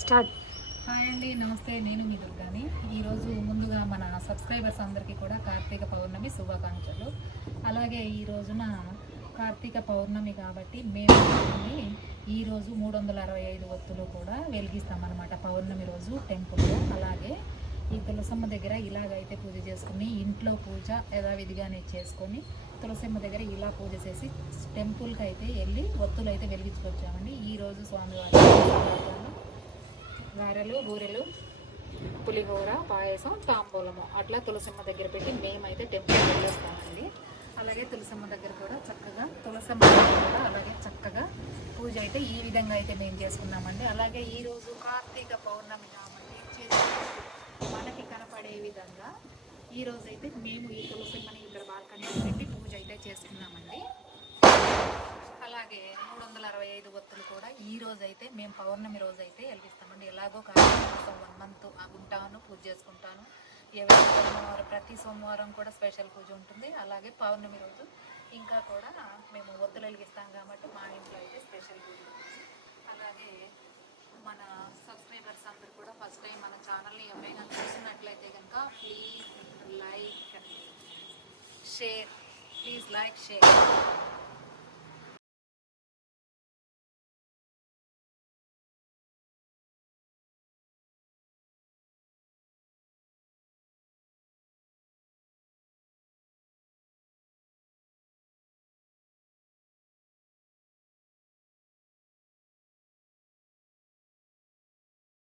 Start. Hi అండి, నమస్తే. నేను మీ దుర్గాని. ఈరోజు ముందుగా మన సబ్స్క్రైబర్స్ అందరికీ కూడా కార్తీక పౌర్ణమి శుభాకాంక్షలు. అలాగే ఈ రోజున కార్తీక పౌర్ణమి కాబట్టి మేము ఈరోజు 365 ఒత్తులు కూడా వెలిగిస్తామన్నమాట. పౌర్ణమి రోజు టెంపుల్లో. అలాగే ఈ తులసమ్మ దగ్గర ఇలాగైతే పూజ చేసుకుని, ఇంట్లో పూజ యథావిధిగానే చేసుకొని తులసమ్మ దగ్గర ఇలా పూజ చేసి టెంపుల్కి అయితే వెళ్ళి ఒత్తులు అయితే వెలిగించుకొచ్చామండి. ఈరోజు స్వామివారి గారెలు, బూరెలు, పులిహోర, పాయసం, తాంబూలము అట్లా తులసమ్మ దగ్గర పెట్టి మేమైతే టెంపుల్ వెళ్ళేస్తామండి. అలాగే తులసమ్మ దగ్గర కూడా చక్కగా అలాగే చక్కగా పూజ అయితే ఈ విధంగా అయితే మేము చేసుకున్నామండి. అలాగే ఈరోజు కార్తీక పౌర్ణమి కాబట్టి మనకి కనపడే విధంగా ఈరోజు అయితే మేము ఈ తులసమ్మని ఇక్కడ బాల్కనీ పెట్టి పూజ అయితే చేసుకున్నామండి. అలాగే 365 ఒత్తులు కూడా ఈ రోజు అయితే మేము పౌర్ణమి రోజు అయితే వెలిగిస్తామండి. ఎలాగో కార్తీక మాసం 1 మంత్ ఉంటాను, పూజ చేసుకుంటాను. ఎవరి సోమవారం, ప్రతి సోమవారం కూడా స్పెషల్ పూజ ఉంటుంది. అలాగే పౌర్ణమి రోజు ఇంకా కూడా మేము ఒత్తులు వెలిగిస్తాం కాబట్టి మా ఇంట్లో అయితే స్పెషల్ పూజ ఉంటుంది. అలాగే మన సబ్స్క్రైబర్స్ అందరూ కూడా ఫస్ట్ టైం మన ఛానల్ని ఎవరైనా చూసినట్లయితే కనుక ప్లీజ్ లైక్ షేర్